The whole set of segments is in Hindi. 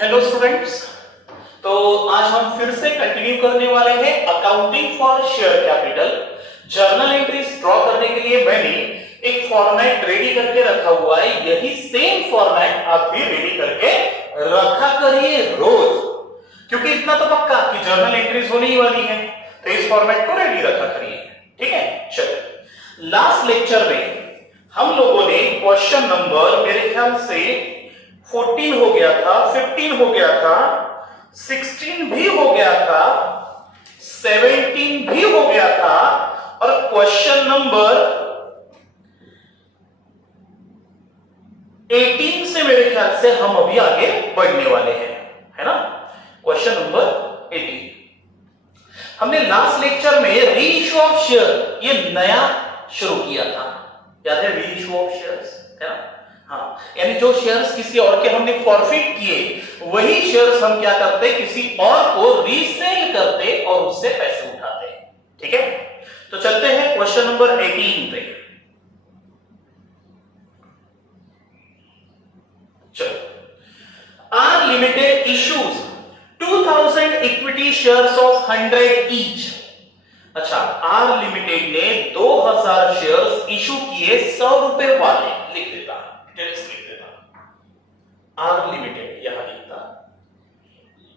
Hello students. तो आज हम फिर से कंटिन्यू करने वाले हैं accounting for share capital. Journal entries draw करने के लिए मैंने एक फॉर्मेट रेडी करके रखा हुआ है। यही सेम फॉर्मेट आप भी रेडी करके रखा करिए रोज, क्योंकि इतना तो पक्का कि जर्नल एंट्रीज होने ही वाली है, तो इस फॉर्मेट को रेडी रखा करिए। ठीक है, चलो लास्ट लेक्चर में हम लोगों ने क्वेश्चन नंबर मेरे ख्याल से 14 हो गया था, 15 हो गया था, 16 भी हो गया था, 17 भी हो गया था और क्वेश्चन नंबर 18 से मेरे ख्याल से हम अभी आगे बढ़ने वाले हैं, है ना। क्वेश्चन नंबर 18 हमने लास्ट लेक्चर में री इशू ऑफ शेयर ये नया शुरू किया था, याद है? री इशू ऑफ शेयर्स, है ना। हाँ, यानी जो शेयर्स किसी और के हमने फॉरफिट किए वही शेयर्स हम क्या करते, किसी और को रीसेल करते और उससे पैसे उठाते। ठीक है, तो चलते हैं क्वेश्चन नंबर 18 पे। चलो, R limited issues 2000 equity shares of 100 each. अच्छा, आर लिमिटेड ने 2000 शेयर्स इशू किए 100 रुपए वाले। लिख देता, डिटेल्स लिख देता। आर लिमिटेड यहां लिखता,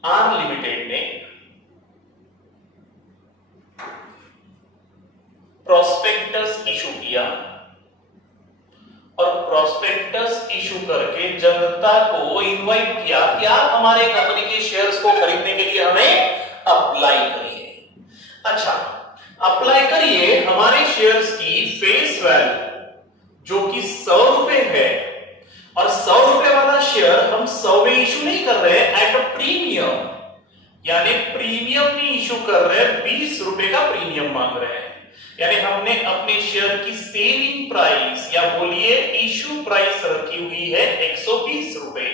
आर लिमिटेड ने प्रोस्पेक्टस इशू किया और प्रोस्पेक्टस इशू करके जनता को इनवाइट किया कि आप हमारे कंपनी के शेयर्स को खरीदने के लिए हमें अप्लाई करिए। अच्छा, अप्लाई करिए हमारे शेयर्स की फेस वैल्यू जो कि 100 रुपए है, और 100 रुपए वाला शेयर हम 100 में इशू नहीं कर रहे हैं, एट अ प्रीमियम, यानी प्रीमियम नहीं इशू कर रहे हैं, 20 रुपए का प्रीमियम मांग रहे हैं। यानी हमने अपने शेयर की सेलिंग प्राइस या बोलिए इशू प्राइस रखी हुई है 120 रुपए।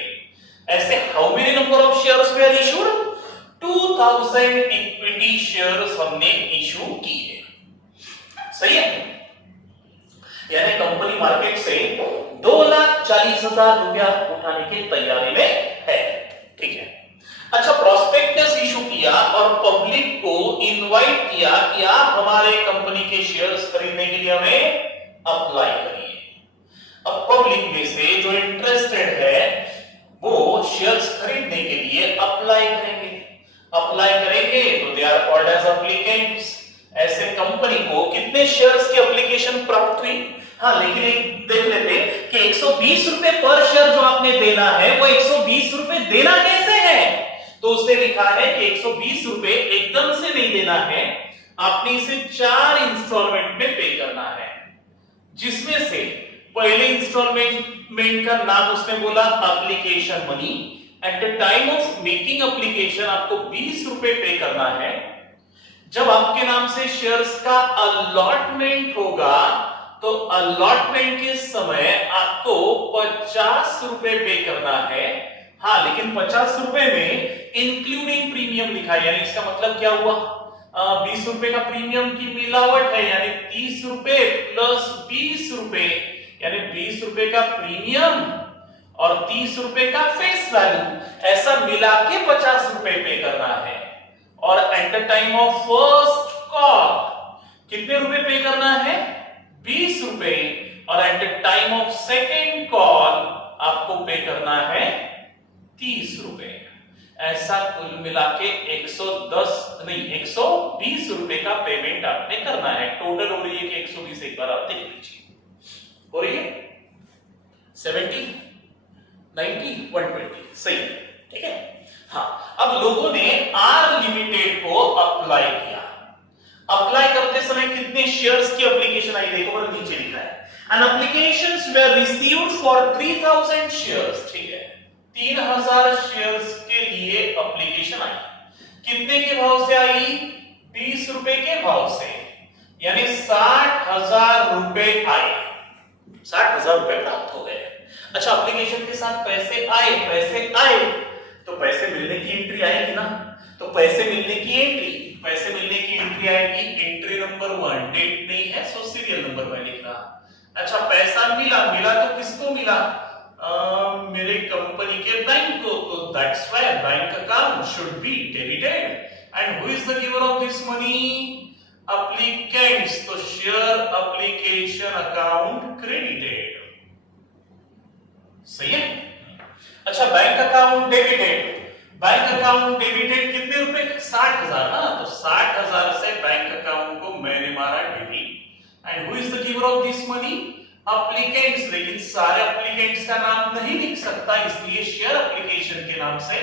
ऐसे how many number of shares were आर इशूड? 2000 इक्विटी शेयर्स हमने इशू की है। सही है, यानी कंपनी मार्केट से 2,40,000 रुपया उठाने की तैयारी में है। ठीक है, अच्छा, प्रोस्पेक्टस इशू किया और पब्लिक को इनवाइट किया कि आप हमारे कंपनी के शेयर्स खरीदने के लिए हमें अप्लाई करिए। अब पब्लिक में से जो इंटरेस्टेड है वो शेयर्स खरीदने के लिए अप्लाई करेंगे। अप्लाई करेंगे तो they are called as applicants. ऐसे कंपनी को कितने शेयर्स की एप्लीकेशन प्राप्त हुई? हाँ, लेकिन एक देख लेते कि 120 रुपए पर शेयर जो आपने देना है वो 120 रुपए देना कैसे है? तो उसने लिखा है कि 120 रुपए एकदम से नहीं देना है, आपने इसे 4 इंस्टॉलमेंट में पे करना है, जिसमें से पहले इंस्टॉलमेंट का नाम उसने बोला application money. At the time of making application आपको 20 रुपए पे करना है। जब आपके नाम से शेयर्स का अलॉटमेंट होगा तो अलॉटमेंट के समय आपको 50 रुपए पे करना है। हाँ, लेकिन 50 रुपए में इंक्लूडिंग प्रीमियम लिखा है, यानी इसका मतलब क्या हुआ? 20 रुपए का प्रीमियम की मिलावट है, यानी 30 रुपए प्लस 20 रुपए, यानी 20 रुपए का प्रीमियम और 30 रुपए का फेस वैल्यू, ऐसा मिला के 50 रुपए पे करना है। और at the time of first call कितने रुपए पे करना है? 20 रुपए। और at the time of second call आपको पे करना है 30 रुपए। ऐसा कुल मिला के 120 रुपए का पेमेंट आपने करना है। टोटल हो रही है कि 120, एक बार आप देख लीजिए, हो रही है 70, 90, 120। सही है, ठीक है। हाँ, अब लोगों ने आर लिमिटेड को अप्लाई किया। अप्लाई करते समय कितने शेयर्स की एप्लीकेशन आई? देखो और नीचे लिखा है an applications were received for 3000 shares. ठीक है, 3000 शेयर्स के लिए एप्लीकेशन आई। कितने के भाव से आई? 20 रुपए के भाव से, यानी 60,000 रुपए आए। 60,000 रुपए प्राप्त हो गए। अच्छा, एप्लीकेशन के साथ पैसे आए तो पैसे मिलने की एंट्री आएगी ना। तो पैसे मिलने की एंट्री आएगी। एंट्री नंबर 1, डेट नहीं है सो सीरियल नंबर में लिख रहा। अच्छा, पैसा मिला तो किसको मिला? मेरे कंपनी के बैंक को, तो that's why bank account should be debited. And who is the giver of this money? Applicants, तो शेयर एप्लीकेशन अकाउंट क्रेडिटेड। सही है। अच्छा, bank account debited, bank account debited कितने रुपए? 60,000 ना, तो 60,000 से बैंक अकाउंट को मैंने मारा debit. And who is the giver of this money? Applicants, लेकिन सारे एप्लीकेंट्स का नाम नहीं लिख सकता, इसलिए शेयर एप्लीकेशन के नाम से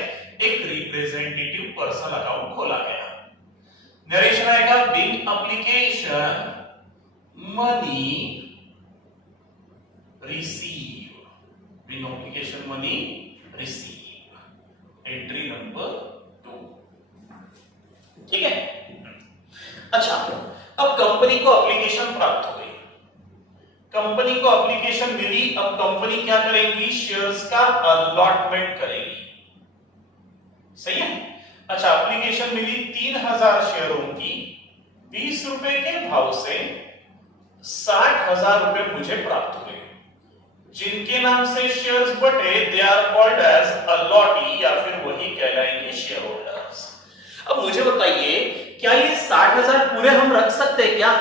एक रिप्रेजेंटेटिव पर्सनल अकाउंट खोला गया। नरेशन आएगा, big application money receive, big application money receive, entry number 2। ठीक है। अच्छा, अब कंपनी को एप्लीकेशन प्राप्त हो गई, कंपनी को एप्लीकेशन मिली, अब कंपनी क्या करेगी? शेयर्स का अलॉटमेंट करेगी। सही है। अच्छा, एप्लीकेशन मिली 3000 शेयरों की, 20 रुपए के भाव से 60,000 रुपए मुझे प्राप्त हुए। जिनके नाम से शेयर्स बटे they are called as allottee, या फिर वही कहलाएंगे शेयर होल्डर्स। अब मुझे बताइए, क्या ये 60,000 पूरे हम रख सकते हैं क्या?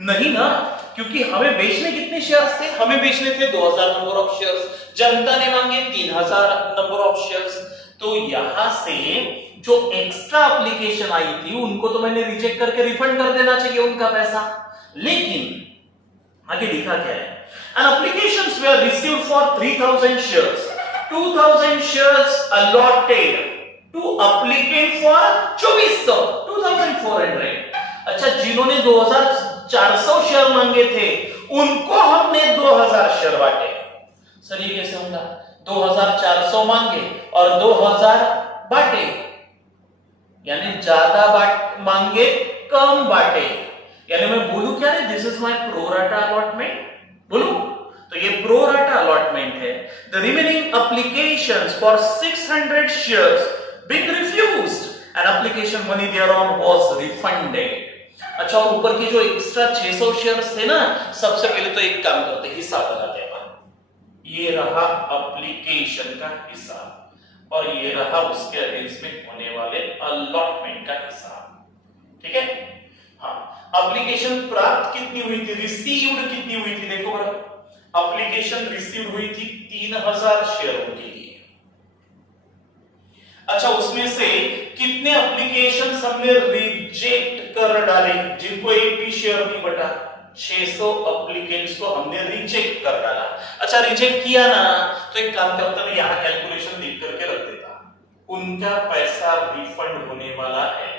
नहीं ना, क्योंकि हमें बेचने कितने शेयर्स थे? हमें बेचने थे 2000 नंबर ऑफ शेयर्स, जनता ने मांगे 3000 नंबर ऑफ शेयर्स। तो यहां से जो एक्स्ट्रा एप्लीकेशन आई थी उनको तो मैंने रिजेक्ट करके रिफंड कर देना चाहिए उनका पैसा। लेकिन आगे लिखा क्या है? An applications were received for 3000 shares, 2000 shares allotted to applicant for 2400, 2400। अच्छा, जिन्होंने 2400 शेयर मांगे थे उनको हमने 2000 शेयर बांटे। सर ये कैसे होगा? 2400 मांगे और 2000 बांटे, यानी ज्यादा मांगे कम बांटे। यानी मैं बोलूं क्या है? This is my pro rata allotment बोलूं तो ये प्रोराटा अलॉटमेंट है। The remaining applications for 600 shares being refused and application money thereon was refunded. अच्छा, और ऊपर की जो एक्स्ट्रा 600 शेयर्स थे ना, सबसे पहले तो एक काम करते हैं, हिसाब लगाते हैं। ये रहा एप्लीकेशन का हिसाब और ये रहा उसके अगेंस्ट में होने वाले अलॉटमेंट का हिसाब। ठीक है। हाँ, एप्लीकेशन प्राप्त कितनी हुई थी? रिसीव्ड कितनी हुई थी? देखो बड़ा, एप्लीकेशन रिसीव्ड हुई थी 3000 शेयरों के लिए। अच्छा, उसमें से कितने एप्लीकेशन हमने रिजेक्ट कर डाले? जिनको एक भी शेयर नहीं बटा, 600 एप्लीकेंट्स को हमने रिजेक्ट कर डाला। अच्छा, रिजेक्ट किया ना, तो एक काम करता ना, यहां कैलकुलेशन लिख करके रख देता। उनका पैसा रिफंड होने वाला है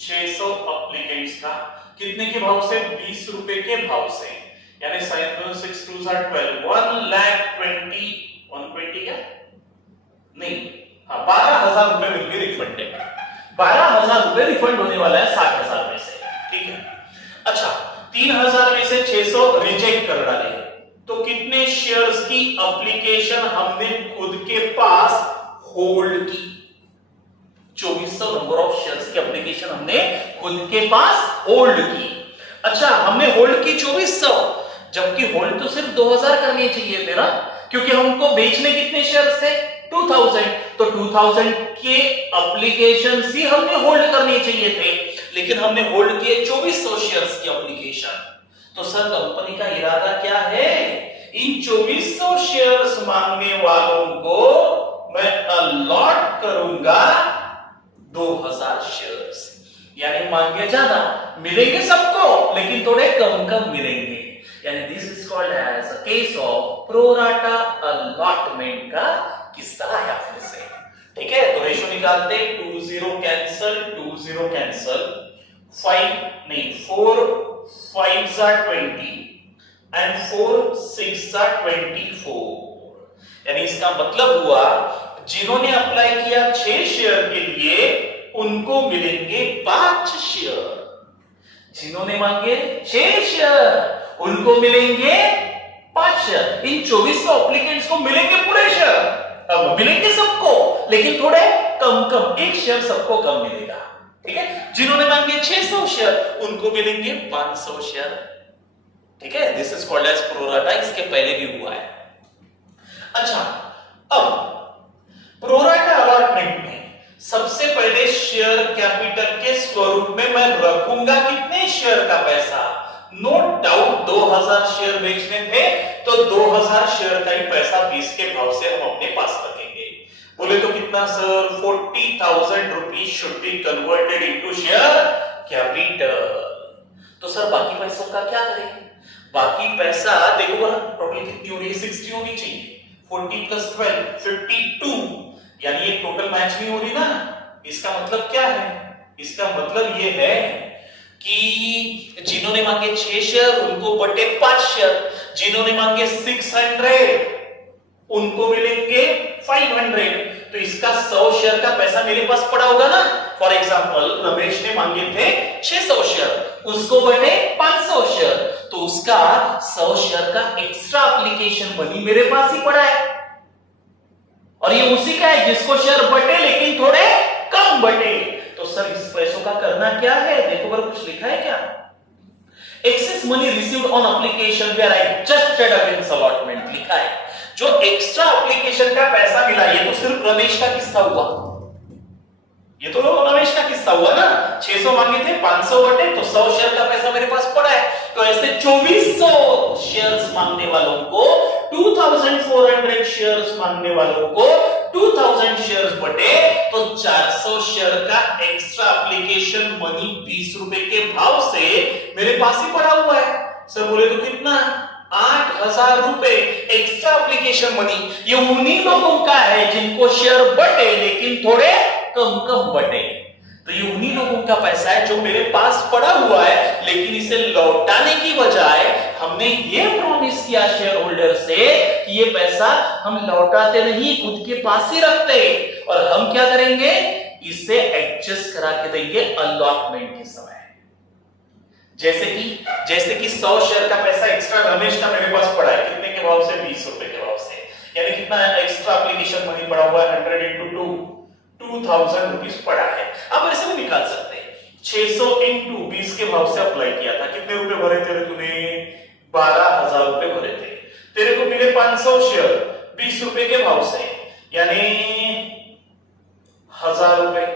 600 एप्लीकेंट्स का, कितने के भाव से? 20 रुपए के भाव से, यानी 6 2 12, 1,20,120 क्या नहीं, हाँ 12,000 रुपए मिलके रिफंड है। 12,000 रुपए रिफंड होने वाला है 60,000 में से। ठीक है। अच्छा, 3000 में से 600 रिजेक्ट कर डाले, तो कितने शेयर्स की एप्लीकेशन हमने खुद के पास होल्ड की? 2400 नंबर ऑफ शेयर्स की एप्लीकेशन हमने खुद के पास होल्ड की। अच्छा, हमने होल्ड की 2400, जबकि होल्ड तो सिर्फ 2000 करने चाहिए थे ना, क्योंकि हमको बेचने कितने शेयर्स थे? 2000, तो 2000 के एप्लीकेशन ही हमने होल्ड करने चाहिए थे, लेकिन हमने होल्ड किए 2400 शेयर्स की एप्लीकेशन। तो सर कंपनी का इरादा क्या है? इन 2400 शेयर्स मांगने वालों को मैं अलॉट करूंगा 2000 शेयर्स, यानी मांगे ज्यादा, मिलेंगे सबको लेकिन थोड़े कम कम मिलेंगे। यानी this is called as a case of pro rata allotment का किस्सा है आपने से। ठीक है, तो रेशियो निकालते, 20 कैंसल, 20 कैंसल, 5 नहीं 4 5s are 20 and 4 6s are 24। यानी इसका मतलब हुआ जिन्होंने अप्लाई किया 6 शेयर के लिए उनको मिलेंगे 5 शेयर, जिन्होंने मांगे 6 शेयर उनको मिलेंगे 5 शेयर। इन 2400 एप्लीकेंट्स को मिलेंगे पूरे शेयर, अब मिलेंगे सबको लेकिन थोड़े कम कम, 1 शेयर सबको कम मिलेगा। ठीक है, जिन्होंने मांगे 600 शेयर उनको मिलेंगे 500 शेयर। ठीक है, this is called as pro rata, इसके पहले भी हुआ है। अच्छा, अब प्रोराटा अलॉटमेंट में सबसे पहले शेयर कैपिटल के स्वरूप में मैं रखूंगा कितने शेयर का पैसा। नो डाउट 2000 शेयर बेचने थे तो 2000 शेयर का ही पैसा 20 के भाव से हम अपने पास रखेंगे। बोले तो कितना sir? 40,000 rupees should be converted into share capital. तो सर बाकी पैसों का क्या करें? बाकी पैसा देखो टोटल कितनी हो रही है? 60 होनी चाहिए। 40 प्लस 12 52, यानी ये टोटल मैच नहीं हो रही ना। इसका मतलब क्या है? इसका मतलब ये है कि जिन्होंने मांगे 6 शेयर उनको बटे 5 शेयर, जिन्होंने मांगे 600 उनको मिलेंगे 500। तो इसका 100 शेयर का पैसा मेरे पास पड़ा होगा ना। फॉर एग्जांपल रमेश ने मांगे थे 600 शेयर, उसको बटे 500 शेयर, तो उसका 100 शेयर का एक्स्ट्रा एप्लीकेशन मनी मेरे पास ही पड़ा है। और ये उसी का है जिसको शेयर बटे लेकिन थोड़े कम बटे। तो सर इस पैसों का करना क्या है? देखो पर कुछ लिखा है क्या? Excess money received on application where I adjusted against allotment लिखा है। जो एक्स्ट्रा एप्लीकेशन का पैसा मिला ये तो सिर्फ रमेश का किस्सा हुआ। ये तो रमेश का किस्सा हुआ ना। 600 मांगे थे, 500 बटे तो 100 शेयर का पैसा मेरे पास पड़ा है। तो ऐसे 2400 शेयर्स मांगने वालों को 2400 शेयर्स मांगने वालों को 2000 शेयर्स बटे तो 400 शेयर का एक्स्ट्रा एप्लीकेशन मनी 20 रुपए के भाव से मेरे पास ही पड़ा हुआ है। सर बोले तो कितना? 8000 रुपए एक्स्ट्रा एप्लीकेशन मनी। ये उन्हीं लोगों का है जिनको शेयर बटे लेकिन थोड़े कम कम बटे। तो ये उन्हीं लोगों का पैसा है जो मेरे पास पड़ा हुआ है, लेकिन इसे लौटाने की बजाय हमने ये प्रॉमिस किया शेयर होल्डर से कि ये पैसा हम लौटाते नहीं, खुद के पास ही रखते, और हम क्या करेंगे? इसे एडजस्ट करा के देंगे अलॉटमेंट के समय। जैसे कि 100 शेयर का पैसा एक्स्ट्रा रमेश का मेरे पास पड़ा है, कितने के भाव से? 20 रुपए के भाव से। यानी कितना एक्स्ट्रा एप्लीकेशन मनी पड़ा हुआ है? 100 into 2 2000 रुपीस पड़ा है। अब ऐसे भी निकाल सकते हैं। 600 into 20 के भाव से अप्लाई किया था, कितने रुपए भरे थे तूने? 12000 रुपए भरे थे। तेरे को मिले 500 शेयर 20 रुपए के भाव से, यानी 1000 रुपए।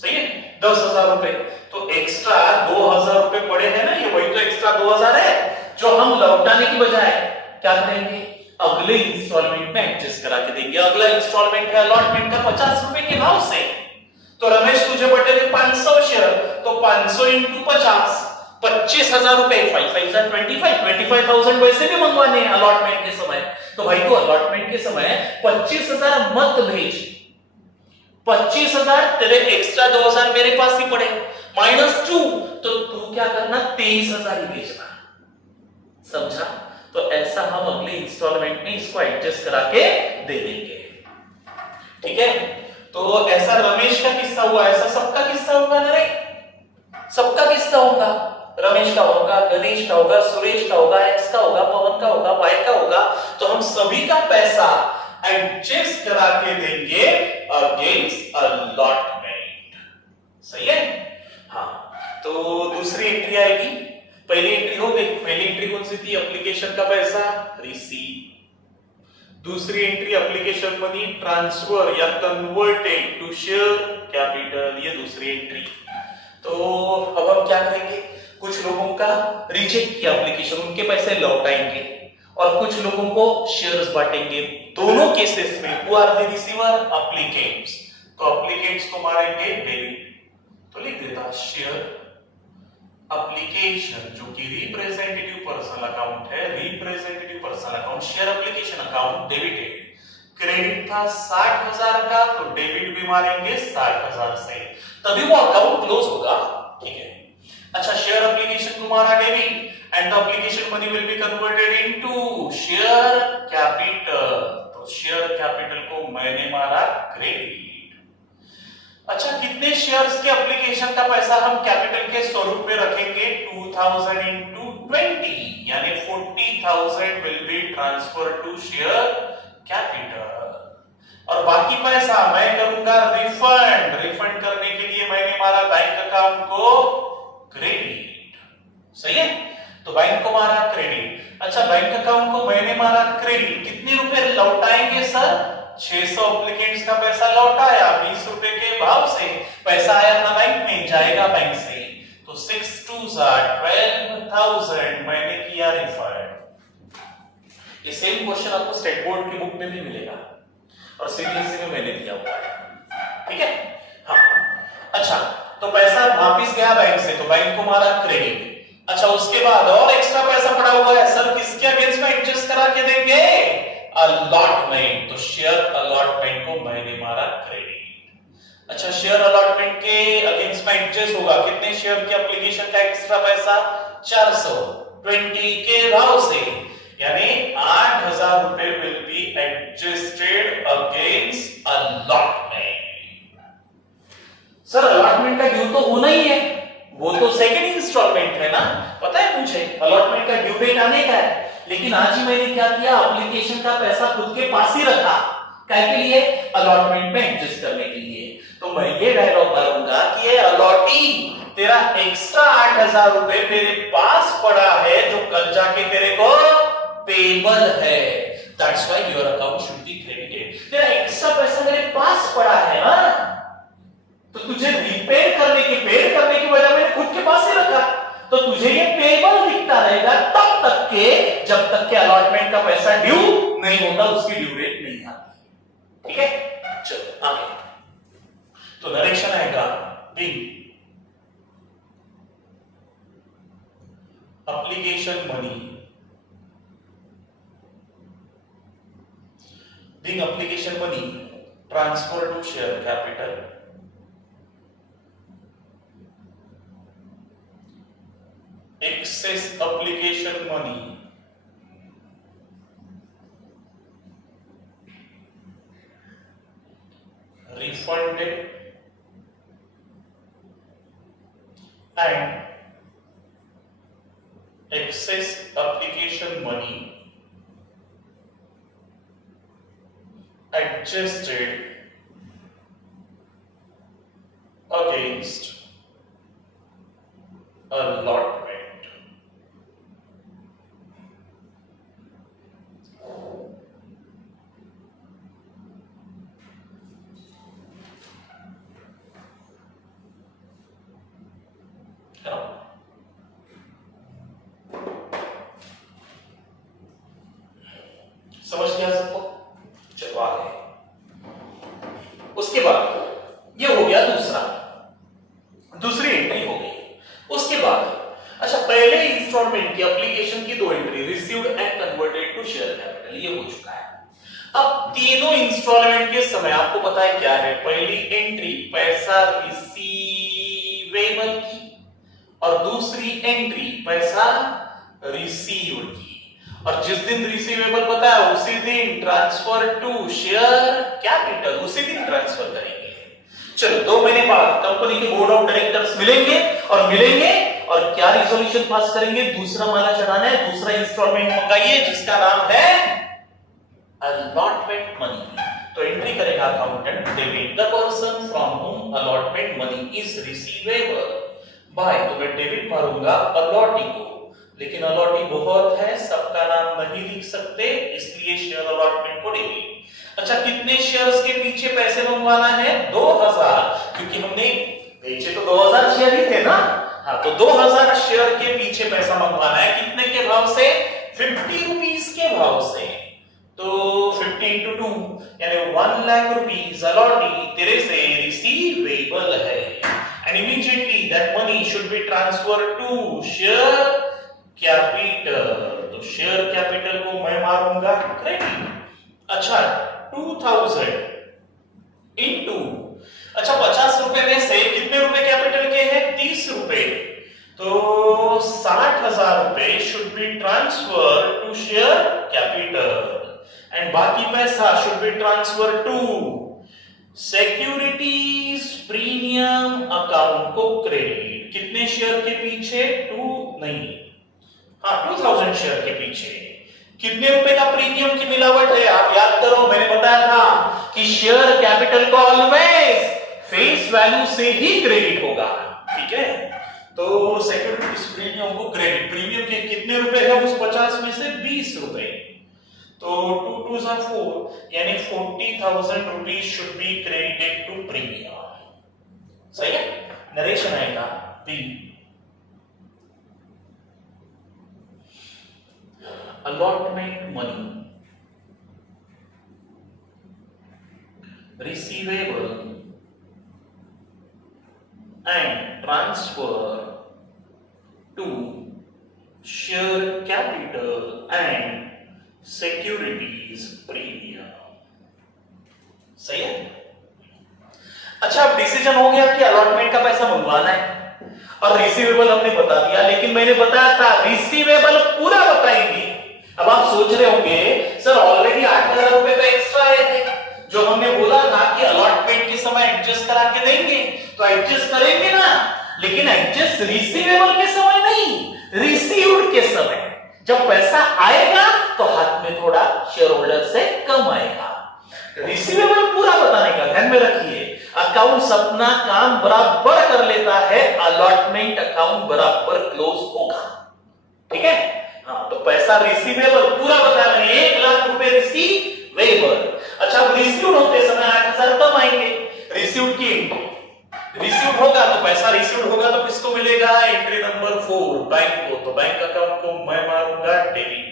सही है? 10,000 रुपए। तो एक्स्ट्रा 2000 रुपए पड़े हैं ना, ये वही तो एक्स्ट्रा 2000 है जो हम लौटाने की बजाय क्या करेंगे? अगले इंस्टॉलमेंट में एडजस्ट करा के देंगे। अगला इंस्टॉलमेंट है अलॉटमेंट का 50 रुपए के भाव से। तो रमेश तुझे बटे थे 500 शेयर, तो 500 into 50 25,000 रुपए। 25,000 वैसे भी मंगवाने हैं अलॉटमेंट के समय। तो भाई तू अलॉटमेंट के समय 25,000 मत भेज। 25,000 तेरे एक्स्ट्रा 2,000 मेरे पास ही पड़े -2, तो तू क्या करना? 23,000 ही भेजना। समझा? तो ऐसा हम अगले इंस्टॉलमेंट में इसको एडजस्ट करा के दे देंगे। ठीक है? तो ऐसा रमेश का किस्सा हुआ, ऐसा सबका किस्सा होगा ना रे? सबका किस्सा होगा। रमेश का होगा, गणेश का होगा, सुरेश का होगा, एक्स का होगा, पवन का होगा, वाई का होगा। तो हम सभी का पैसा एडजस्ट करा के देंगे अगेंस्ट अलॉटमेंट। सही है? हाँ। तो दूसरी एंट्री आएगी। पहली एंट्री हो गई। पहली एंट्री कौन सी थी? एप्लीकेशन का पैसा रिसीव। दूसरी एंट्री एप्लीकेशन मनी ट्रांसफर या कन्वर्टेड टू शेयर कैपिटल, ये दूसरी एंट्री। तो अब हम क्या करेंगे? कुछ लोगों का रिजेक्ट किया एप्लीकेशन, उनके पैसे लौटाएंगे, और कुछ लोगों को शेयर्स बांटेंगे। दोनों केसेस में who are the receiver? Applicants. तो एप्लीकेंट्स को मारेंगे डेबिट। तो लिख देता शेयर एप्लीकेशन, जो कि रिप्रेजेंटेटिव पर्सनल अकाउंट है, representative personal account share application account debited. Credit था 60,000 का, तो डेबिट भी मारेंगे 60,000 से, तभी वो अकाउंट क्लोज होगा। ठीक है? अच्छा, शेयर एप्लीकेशन को मारा debit and the application money will be converted into share capital। तो शेयर कैपिटल को मैंने मारा क्रेडिट। अच्छा, कितने शेयर्स के एप्लीकेशन का पैसा हम कैपिटल के स्वरूप में रखेंगे? 2000 into 20, यानी 40,000 will be transferred to share capital। और बाकी पैसा मैं करूंगा रिफंड। रिफंड करने के लिए मैंने मारा बैंक अकाउंट को क्रेडिट। सही है? तो बैंक को मारा क्रेडिट। अच्छा, बैंक अकाउंट को मैंने मारा क्रेडिट। कितने रुपए लौटाएंगे सर? 600 एप्लीकेंट्स का पैसा लौटाया 20 रुपए के भाव से, पैसा आया था बैंक में, जाएगा बैंक से, तो 6 2s are 12,000 मैंने किया रिफंड। ये सेम क्वेश्चन आपको स्टेट बोर्ड की बुक में भी मिलेगा और सीबीएसई में मैंने दिया हुआ है, ठीक है। हाँ अच्छा, तो पैसा वापस गया बैंक से, तो बैंक को मारा क्रेडिट। अच्छा उसके बाद और एक्स्ट्रा पैसा पड़ा हुआ है, सर किसके अगेंस्ट में एडजस्ट करा के देंगे? अलॉटमेंट, तो शेयर अलॉटमेंट को मैंने मारा क्रेडिट। अच्छा शेयर अलॉटमेंट के अगेंस्ट में एडजस्ट होगा, कितने शेयर के एप्लीकेशन का एक्स्ट्रा पैसा? 420 के भाव से, यानी 8,000 रुपए will be adjusted against allotment. Sir allotment का ड्यू तो होना ही है, वो तो सेकंड इंस्टॉलमेंट है ना, पता है मुझे अलॉटमेंट का ड्यू डेट आने का है, लेकिन आज ही मैंने क्या किया, एप्लीकेशन का पैसा खुद के पास ही रखा, क्या के लिए? अलॉटमेंट में एडजस्ट करने के लिए। तो मैं ये डायलॉग मारूंगा कि ये अलॉटी तेरा एक्स्ट्रा 8,000 रुपए तेरे पास पड़ा है जो कल जाके तेरे को पेबल है, that's why your account should be credited. तेरा एक्स्ट्रा पैसा मेरे पास पड़ा है ना, तो तुझे पेड करने की वजह मैंने खुद के पास ही रखा, तो तुझे ये पेबल दिखता रहेगा तब तक के जब तक के अलॉटमेंट का पैसा ड्यू नहीं होता, उसकी ड्यू डेट नहीं आती, ठीक है। चलो आगे, तो नरेशन आएगा big application money, big application money transfer to share capital excess application money refunded and excess application money adjusted against allotment। समझ गया सबको? चलो आगे, उसके बाद ये हो गया दूसरी एंट्री हो गई। उसके बाद अच्छा पहले इंस्टॉलमेंट की एप्लीकेशन की 2 entry received and converted to share capital, ये हो चुका है। अब तीनों इंस्टॉलमेंट के समय आपको पता है क्या है, पहली एंट्री पैसा रिसीवेबल की और दूसरी एंट्री पैसा रिसीव्ड की, और जिस दिन रिसीवेबल बताया उसी दिन ट्रांसफर टू शेयर कैपिटल, उसी दिन ट्रांसफर करेंगे। चलो 2 महीने बाद कंपनी के बोर्ड ऑफ डायरेक्टर्स मिलेंगे और क्या रिजोल्यूशन पास करेंगे? दूसरा माला चढ़ाना है, दूसरा इंस्टॉलमेंट मंगाइए जिसका नाम है अलॉटमेंट मनी। तो एंट्री करेगा accountant, debit the person from whom allotment money is receivable by, तो मैं डेबिट मारूंगा अलॉटी को, लेकिन अलॉटी बहुत है, सबका नाम नहीं लिख सकते, इसलिए शेयर अलॉटमेंट को डेबिट। अच्छा कितने शेयर्स के पीछे पैसे मंगवाना है? 2,000, क्योंकि हमने बेचे तो 2,000 शेयर ही थे ना, हाँ तो 2,000 शेयर के पीछे पैसा मंगवाना है, कितने के भाव से? 50 रुपीस के भाव से। तो 50 into 2 यानी 1 लाख रुपीस अलॉटी तेरे से रिसीवेबल है, and immediately that money should be transfer to share capital, तो शेयर कैपिटल को मैं मारूंगा क्रेडिट। अच्छा 2000 इनटू, अच्छा 50 रुपए में से कितने रुपए कैपिटल के हैं? 30 रुपए, तो 60,000 रुपए should be transfer to share capital and बाकी पैसा should be transfer to securities premium account को क्रेडिट। कितने शेयर के पीछे? 2000 शेयर के पीछे। कितने रुपए का प्रीमियम की मिलावट है? आप याद करो, मैंने बताया था कि शेयर कैपिटल को ऑलवेज फेस वैल्यू से ही क्रेडिट होगा, ठीक है। तो सिक्योरिटीज प्रीमियम को क्रेडिट, प्रीमियम के कितने रुपए है उस 50 में से? 20 रुपए। तो 2 2 जा 4 यानी 40,000 rupees should be credited to premium. सही है। नरेशन आएगा B. Allotment money receivable and transfer to share capital and securities premium। सही है। अच्छा अब डिसीजन हो गया कि अलॉटमेंट का पैसा मंगवाना है और रिसीवेबल हमने बता दिया, लेकिन मैंने बताया था रिसीवेबल पूरा बताएंगे। अब आप सोच रहे होंगे सर ऑलरेडी 8,000 रुपए का एक्स्ट्रा आए थे, जो हमने बोला था कि अलॉटमेंट के समय एडजस्ट करा के देंगे, तो एडजस्ट करेंगे ना, लेकिन एडजस्ट रिसीवेबल के समय नहीं, रिसीव्ड के समय। जब पैसा आएगा तो हाथ में थोड़ा शेयर होल्डर से कम आएगा। रिसीवेबल पूरा बताने का ध्यान में रखिए। अकाउंट्स अपना काम बराबर कर लेता है, अलॉटमेंट अकाउंट बराबर क्लोज होगा। ठीक है। हाँ, तो पैसा रिसीवेबल पूरा बता रहे हैं, 1 लाख रुपए रिसीवेबल। अच्छा अब रिसीव्ड होते समय 8,000 कम आएंगे। रिसीव्ड की रिसीव्ड होगा तो पैसा रिसीव्ड होगा तो किसको मिलेगा? एंट्री नंबर 4 बैंक को। तो बैंक अकाउंट को मैं मारूंगा डेबिट,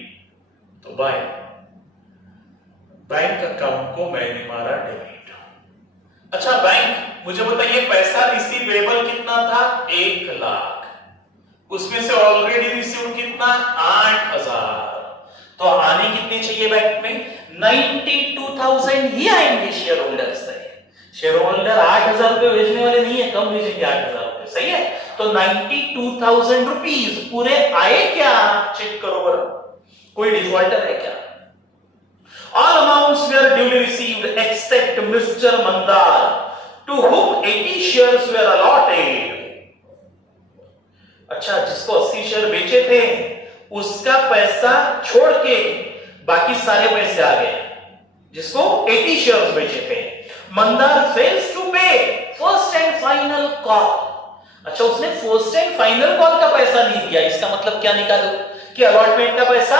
तो बाय बैंक अकाउंट को मैंने मारा डेबिट। अच्छा बैंक मुझे बताइए पैसा रिसीवेबल कितना था? 1 लाख, उसमें से ऑलरेडी रिसीव्ड कितना? 8,000। तो आने कितने चाहिए बैंक में? 92,000 ही आएंगे शेयर होल्डर से। शेयर होल्डर 8,000 रुपए भेजने वाले नहीं है, कम भेजेंगे 8,000 रुपए। सही है। तो 92,000 रुपीज पूरे आए क्या? चेक करो बरा, कोई डिफॉल्टर है क्या? All amounts were duly received except Mr. Mandar, to whom 80 shares were allotted। अच्छा जिसको 80 शेयर बेचे थे उसका पैसा छोड़ के बाकी सारे पैसे आ गए, जिसको 80 शेयर्स बेचे थे। मंदार फेल्स टू पे फर्स्ट एंड फाइनल कॉल। अच्छा उसने फर्स्ट एंड फाइनल कॉल का पैसा नहीं दिया, इसका मतलब क्या निकालो कि अलॉटमेंट का पैसा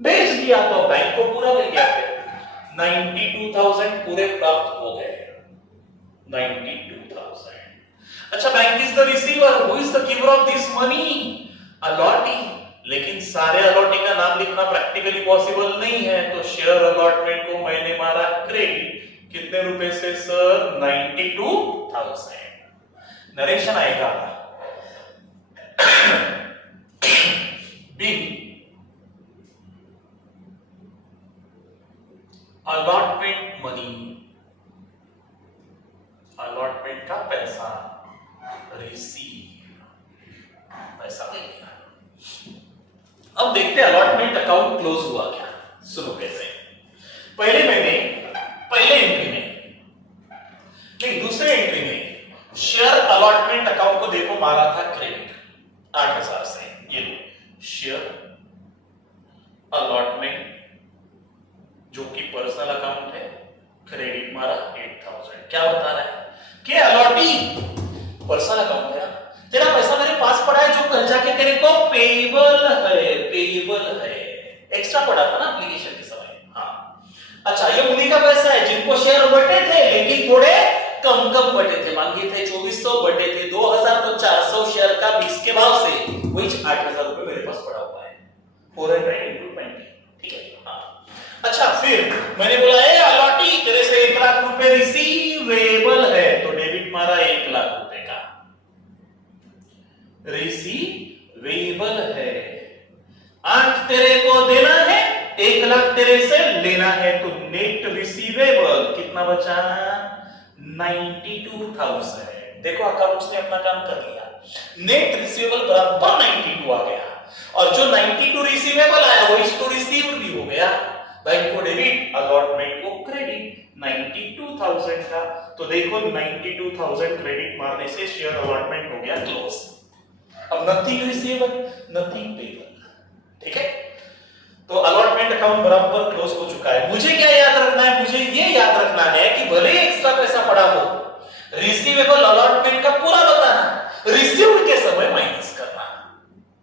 भेज दिया, तो बैंक को पूरा मिल गया। 92,000 पूरे प्राप्त हो गए। 92,000। अच्छा bank is the receiver, who is the giver of this money? Allottee. लेकिन सारे अलॉटी का नाम लिखना प्रैक्टिकली पॉसिबल नहीं है, तो शेयर अलॉटमेंट को मैंने मारा क्रेडिट। कितने रुपए से सर? 92,000। नरेशन आएगा बी। अलॉटमेंट मनी, अलॉटमेंट का पैसा रिसीव, पैसा मिल गया। अब देखते हैं अलॉटमेंट अकाउंट क्लोज हुआ क्या। सुनो कैसे। पहले एंट्री में नहीं, दूसरे एंट्री में शेयर अलॉटमेंट अकाउंट को देखो मारा था क्रेडिट 8,000 से। ये लो शेयर अलॉटमेंट जो कि पर्सनल अकाउंट है, क्रेडिट मारा 8,000। क्या बता रहा है कि अलॉटी पर्सनल अकाउंट है, तेरा पैसा मेरे पास पड़ा है जो कल जाके तेरे को पेएबल है। एक्स्ट्रा पड़ा था ना एप्लीकेशन के समय। हाँ अच्छा ये उन्हीं का पैसा है जिनको शेयर बटे थे, लेकिन थोड़े कम बटे थे। मांगे थे 2400, बटे थे 2000, तो 400 शेयर का 20 के भाव से वही 8,000 रुपए मेरे पास पड़ा हुआ है। 400 into 20। ठीक है। हाँ अच्छा फिर मैंने बोला है अलॉटी तेरे से 1 लाख रुपए रिसीवेबल है, तो डेबिट मारा 1 लाख रुपए का रिसीवेबल है। 8 तेरे को देना है, 1 लाख तेरे से लेना है, तो नेट रिसीवेबल कितना बचा? 92,000। देखो अकाउंट्स ने अपना काम कर लिया। नेट रिसीवेबल बराबर 92 आ गया, और जो 92 रिसीवेबल आया वो इसको रिसीव्ड भी हो गया। बैंक को डेबिट, अलॉटमेंट को क्रेडिट 92,000 का। तो देखो 92,000 क्रेडिट मारने से शेयर अलॉटमेंट हो गया क्लोज। अब नथिंग रिसीवेबल, नथिंग पेएबल। ठीक है। तो अलॉटमेंट अकाउंट बराबर क्लोज हो चुका है। मुझे क्या याद रखना है? मुझे ये याद रखना है कि भले एक्स्ट्रा पैसा पड़ा हो, रिसीवेबल अलॉटमेंट का पूरा बताना, रिसीव्ड के समय माइनस करना।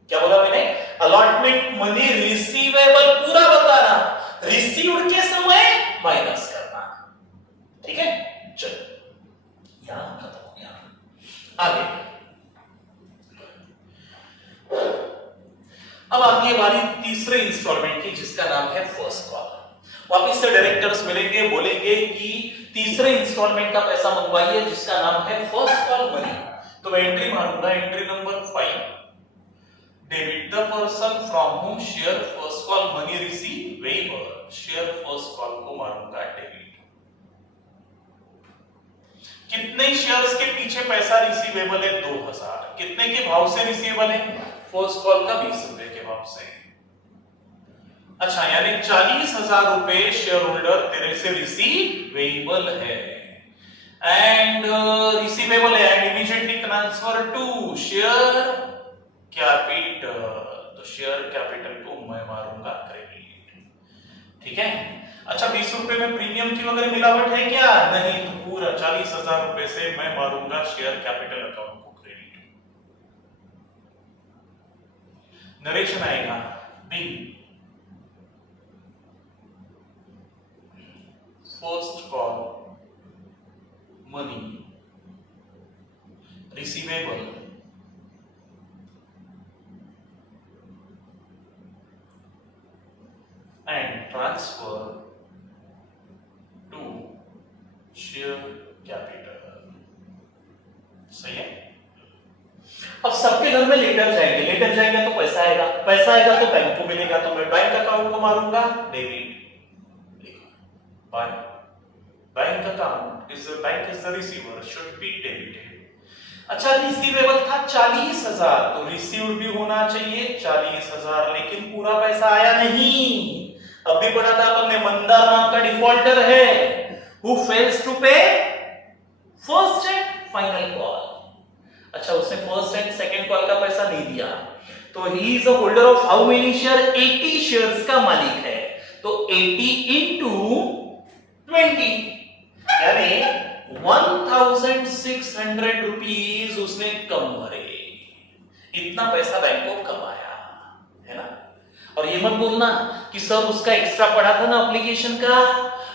क्या बोला मैंने? अलॉटमेंट मनी रिसीवेबल पूरा बताना, रिसीव्ड के समय माइनस करना। ठीक है, चलो यहां खत्म हो गया। आगे अब आती है बारी तीसरे इंस्टॉलमेंट की, जिसका नाम है फर्स्ट कॉल। वापिस से डायरेक्टर्स मिलेंगे, बोलेंगे कि तीसरे इंस्टॉलमेंट का पैसा मंगवाइए, जिसका नाम है फर्स्ट कॉल मनी। तो मैं एंट्री मारूंगा, entry number 5, debit the person from home share first call money receivable. Share first call को मारूंगा डेबिट। कितने शेयर्स के पीछे पैसा रिसीवेबल है? 2000। कितने के भाव से रिसीवेबल है? फर्स्ट कॉल का 20 रुपए के भाव से। अच्छा, यानी 40,000 रुपए शेयर होल्डर तेरे से रिसीवेबल है एंड रिसीवेबल है and immediately transfer to share capital. तो शेयर कैपिटल को मैं मारूंगा क्रेडिट। ठीक है। अच्छा, 20 रुपए में प्रीमियम की वगैरह मिलावट है क्या? नहीं, तो पूरा 40,000 रुपए से मैं मारूंगा शेयर कैपिटल अकाउंट को क्रेडिट। नरेशन आएगा B, first call money receivable and transfer to share capital. सही है। अब सबके घर में लेटर जाएंगे, लेटर जाएंगे तो पैसा आएगा, पैसा आएगा तो बैंक को मिलेगा, तो मैं बैंक अकाउंट को मारूंगा debit. Bank account is bank is the receiver should be debited. अच्छा, रिसीवेबल था 40,000, तो रिसीव्ड भी होना चाहिए 40,000, लेकिन पूरा पैसा आया नहीं। अभी पढ़ा था आपने, मंदार नाम का डिफॉल्टर है हु फेल्स टू पे फर्स्ट एंड फाइनल कॉल। अच्छा, उसने फर्स्ट एंड सेकंड कॉल का पैसा नहीं दिया, तो he is a holder of how many share? 80 shares का मालिक है। तो 80 इंटू 20 यानी 1,600 रुपीज उसने कम भरे। इतना पैसा बैंक को कमाया है ना। और ये मत बोलना कि सर उसका एक्स्ट्रा पड़ा था ना एप्लीकेशन का।